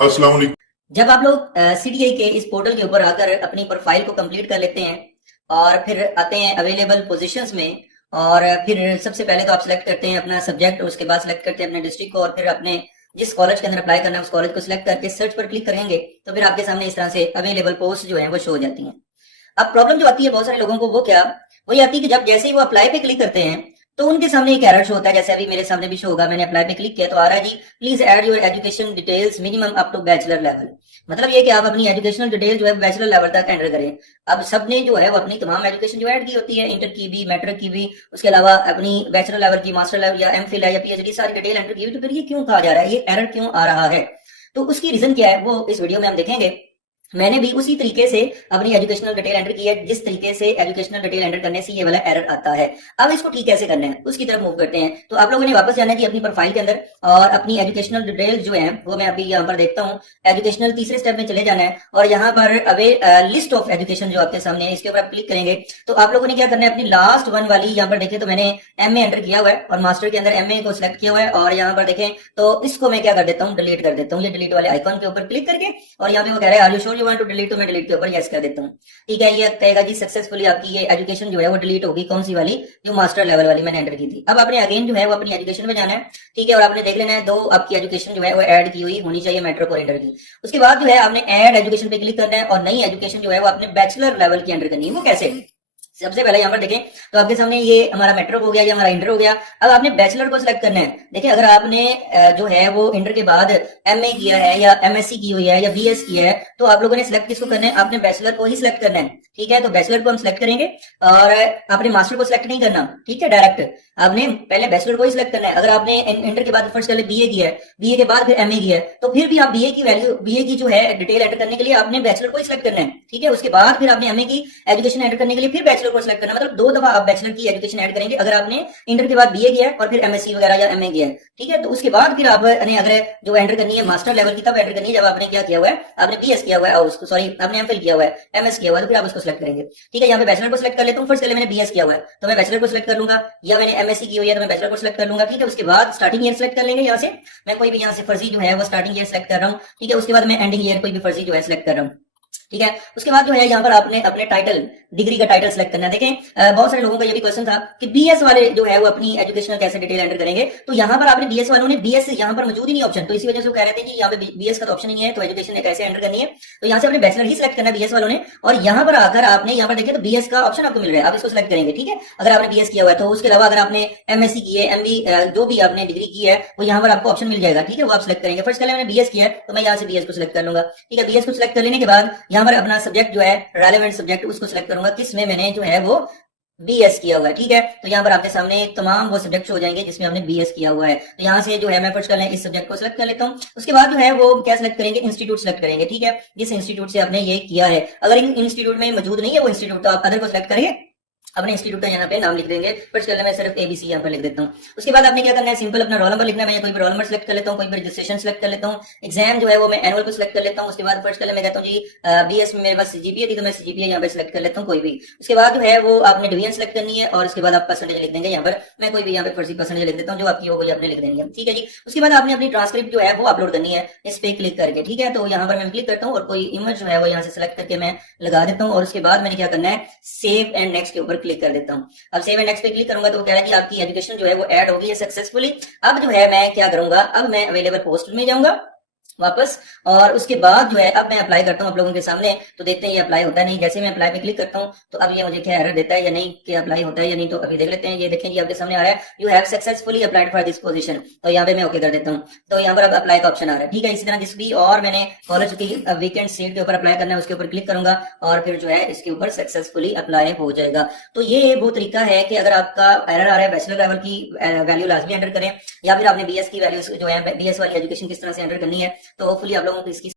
अस्सलाम वालेकुम। जब आप लोग सीडीआई के इस पोर्टल के ऊपर आकर अपनी प्रोफाइल को कंप्लीट कर लेते हैं और फिर आते हैं अवेलेबल पोजीशंस में, और फिर सबसे पहले तो आप सिलेक्ट करते हैं अपना सब्जेक्ट, उसके बाद सिलेक्ट करते हैं अपने डिस्ट्रिक्ट को, और फिर अपने जिस कॉलेज के अंदर अप्लाई करना है उस कॉलेज को सिलेक्ट करके सर्च पर क्लिक करेंगे तो फिर आपके सामने इस तरह से अवेलेबल पोस्ट जो है वो शो हो जाती हैं। अब प्रॉब्लम जो आती है बहुत सारे लोगों को वो क्या, वही आती है कि जब जैसे ही वो अप्लाई पे क्लिक करते हैं तो उनके सामने एक एरर शो होता है। जैसे अभी मेरे सामने भी शो होगा, मैंने अप्लाई पे क्लिक किया तो आ रहा है जी please add your education details minimum up to bachelor level. मतलब ये कि आप अपनी एजुकेशनल डिटेल जो है बैचलर लेवल तक एंटर करें। अब सबने जो है वो अपनी तमाम एजुकेशन जो ऐड की होती है, इंटर की भी, मैट्रिक की भी, उसके अलावा अपनी बैचलर लेवल की, मास्टर लेवल या एमफिल है या पीएचडी सारी डिटेल एंटर की हुई, तो फिर ये क्यों कहा जा रहा है, ये एरर क्यों आ रहा है? तो उसकी रीजन क्या है वो इस वीडियो में हम देखेंगे। मैंने भी उसी तरीके से अपनी एजुकेशनल डिटेल एंटर की है जिस तरीके से एजुकेशनल डिटेल एंटर करने से ये वाला एरर आता है। अब इसको ठीक कैसे करना है उसकी तरफ मूव करते हैं। तो आप लोगों ने वापस जाना है जी अपनी प्रोफाइल के अंदर, और अपनी एजुकेशनल डिटेल जो है वो मैं अभी यहाँ पर देखता हूँ। एजुकेशनल तीसरे स्टेप में चले जाना है और यहाँ पर अवे लिस्ट ऑफ एजुकेशन जो आपके सामने है इसके ऊपर आप क्लिक करेंगे तो आप लोगों ने क्या करना है, अपनी लास्ट वन वाली यहाँ पर देखें तो मैंने एमए एंटर किया हुआ है और मास्टर के अंदर एमए को सिलेक्ट किया हुआ है, और यहाँ पर देखें तो इसको मैं क्या कर देता हूँ, डिलीट कर देता हूँ। ये डिलीट वाले आइकॉन के ऊपर क्लिक करके, और यहाँ पे वो कह रहा है are you sure you want to delete, तो मैं डिलीट के ऊपर यस कर देता हूँ। ठीक है, ये कहेगा जी सक्सेसफुली आपकी ये एजुकेशन जो है वो डिलीट होगी। कौन सी वाली? जो मास्टर लेवल वाली मैंने एंटर की थी। अब आपने अगेन जो है वो अपनी एजुकेशन में जाना है, ठीक है, और आपने देख लेना है दो आपकी एजुकेशन जो है वो ऐड की हुई होनी चाहिए, मेट्रिक और इंटर की। उसके बाद जो है आपने ऐड एजुकेशन पे क्लिक करना है और नई एजुकेशन जो है वो आपने बैचलर लेवल की एंटर करनी है। वो कैसे? सबसे पहले यहाँ पर देखें तो आपके सामने ये हमारा मेट्रिक हो गया, ये हमारा इंटर हो गया। अब आपने बैचलर को सिलेक्ट करना है। देखिए अगर आपने जो है वो इंटर के बाद एमए किया है या एमएससी की हुई है या बीएस किया है तो आप लोगों ने सिलेक्ट किसको करना है? आपने बैचलर को ही सिलेक्ट करना है। ठीक है, तो बैचलर को हम सिलेक्ट करेंगे और आपने मास्टर को सिलेक्ट नहीं करना। ठीक है, डायरेक्ट आपने पहले बैचलर को ही सिलेक्ट करना है। अगर आपने इंटर के बाद फर्स्ट पहले बीए किया है, बीए के बाद फिर एमए किया है, तो फिर भी आप बीए की वैल्यू, बीए की जो है डिटेल एंटर करने के लिए आपने बैचलर को ही सिलेक्ट करना है। ठीक है, उसके बाद फिर आपने एमए की एजुकेशन एंटर करने के लिए फिर बैचलर को सिलेक्ट करना है। मतलब दो दफा आप बैचलर की एजुकेशन ऐड करेंगे अगर आपने इंटर के बाद बीए किया है और फिर एमएससी वगैरह या एमए किया है। ठीक है, तो उसके बाद फिर आपने अगर जो एंटर करनी है मास्टर लेवल की तब एंटर करनी है जब आपने क्या किया हुआ है, आपने बीएस किया हुआ है, उसको सॉरी आपने एमफिल किया हुआ है, एमएस किया हुआ है, तो फिर आप उसको सिलेक्ट करेंगे। ठीक है, यहाँ पे बैचलर को सिलेक्ट कर लेता हूँ। फर्स्ट पहले मैंने बीएस किया हुआ है तो मैं बैचलर को सिलेक्ट कर लूंगा, या मैंने एमएससी की हुई है तो मैं बैचलर को सिलेक्ट कर लूंगा। ठीक है, उसके बाद स्टार्टिंग ईयर सिलेक्ट कर लेंगे। यहाँ से मैं कोई भी यहाँ से फर्जी जो है वो स्टार्टिंग ईयर सिलेक्ट कर रहा हूँ। ठीक है, उसके बाद मैं एंडिंग ईयर कोई भी फर्जी जो है सिलेक्ट कर रहा हूँ। ठीक है, उसके बाद जो है यहाँ पर आपने अपने टाइटल, डिग्री का टाइटल सिलेक्ट करना है। देखें बहुत सारे लोगों का ये भी क्वेश्चन था कि बीएस वाले जो है वो अपनी एजुकेशनल कैसे डिटेल एंटर करेंगे, तो यहाँ पर आपने बीएस वालों ने बीएस यहाँ पर मौजूद ही नहीं ऑप्शन, तो इसी वजह से वो कह रहे थे कि यहाँ पे बीएस का तो ऑप्शन नहीं है, तो एजुकेशन कैसे एंटर करनी है, तो यहाँ से अपने बैचलर ही सिलेक्ट करना है बीएस वालों ने, और यहाँ पर आकर आपने यहाँ पर देखिए तो बीएस का ऑप्शन आपको मिल रहा है, आप इसको सिलेक्ट करेंगे। ठीक है, अगर आपने बीएस किया हुआ है तो उसके अलावा अगर आपने एमएससी की है, एमबी जो भी आपने डिग्री की है वो यहाँ पर आपको ऑप्शन मिल जाएगा। ठीक है, वो आप सिलेक्ट करेंगे। फर्स्ट पहले मैंने बीएस किया है तो मैं यहाँ से बीएस को सिलेक्ट कर लूंगा। ठीक है, बीएस को सिलेक्ट कर लेने के बाद यहाँ पर अपना सब्जेक्ट जो है रेलेवेंट सब्जेक्ट उसको सिलेक्ट करूंगा किसमें मैंने जो है वो बीएस किया हुआ है। ठीक है, तो यहाँ पर आपके सामने तमाम वो सब्जेक्ट हो जाएंगे जिसमें आपने बीएस किया हुआ है। तो यहाँ से जो है मैं फर्स्ट इस सब्जेक्ट को सिलेक्ट कर लेता हूँ। उसके बाद जो है वो क्या सिलेक्ट करेंगे, इंस्टीट्यूट सिलेक्ट करेंगे। ठीक है, जिस इंस्टीट्यूट से आपने ये किया है, अगर इन इंस्टीट्यूट में मौजूद नहीं है वो इंस्टीट्यूट तो आप अदर को सिलेक्ट करेंगे, अपने इंस्टीट्यूट का यहाँ पे नाम लिख देंगे। फर्स्ट कलर में सिर्फ एबीसी यहाँ पर लिख देता हूँ। उसके बाद आपने क्या करना है, सिंपल अपना रोल नंबर लिखना है। मैं कोई भी रोल नंबर सिलेक्ट कर लेता हूँ, कोई भी रजिस्ट्रेशन सिलेक्ट कर लेता हूँ। एग्जाम जो है वो मैं एनुअल को सिलेक्ट कर लेता हूँ। उसके बाद फर्स्ट कलर में कहता हूँ जी बीएस में मेरे पास सीजीपीए थी तो मैं सीजीपीए यहाँ पे सिलेक्ट कर लेता हूँ कोई भी। उसके बाद जो है वो आपने डिवीजन सिलेक्ट करनी है और उसके बाद आप परसेंटेज लिख देंगे। यहाँ पर मैं कोई भी यहाँ पे फर्जी परसेंटेज लिख देता हूँ, जो आपकी हो गई आपने लिख देंगे। ठीक है जी, उसके बाद आपने अपनी ट्रांसक्रिप्ट जो है वो अपलोड करनी है इस पे क्लिक करके। ठीक है, तो यहाँ पर मैं क्लिक करता हूँ और कोई इमेज जो है वो यहाँ से सिलेक्ट करके मैं लगा देता हूँ, और उसके बाद मैंने क्या करना है, सेव एंड नेक्स्ट के ऊपर क्लिक कर देता हूँ। अब सेव एंड नेक्स्ट पे क्लिक करूंगा तो वो कह रहा है कि आपकी एजुकेशन जो है वो ऐड होगी है सक्सेसफुली। अब जो है मैं क्या करूंगा, अब मैं अवेलेबल पोस्ट में जाऊंगा वापस, और उसके बाद जो है अब मैं अप्लाई करता हूँ आप लोगों के सामने, तो देखते हैं ये अप्लाई होता है नहीं। जैसे मैं अप्लाई पे क्लिक करता हूँ तो अब ये मुझे क्या एरर देता है या नहीं, कि अप्लाई होता है या नहीं, तो अभी देख लेते हैं। ये देखें जी आपके सामने आ रहा है you have successfully applied for this position, तो यहाँ पे मैं ओके कर देता हूँ। तो यहाँ पर अब अप्लाई का ऑप्शन आ रहा है। ठीक है, इसी तरह जिस भी और मैंने कॉलेज की वीकेंड सीट के ऊपर अप्लाई करना है उसके ऊपर क्लिक करूंगा और फिर जो है इसके ऊपर सक्सेसफुली अप्लाई हो जाएगा। तो ये वो तरीका है कि अगर आपका एरर आ रहा है बैचलर लेवल की वैल्यू लाजमी एंटर करें, या फिर आपने बीएस की वैल्यू जो है बीएस वाली एजुकेशन किस तरह से एंटर करनी है, तो होपफुली आप लोगों को इसकी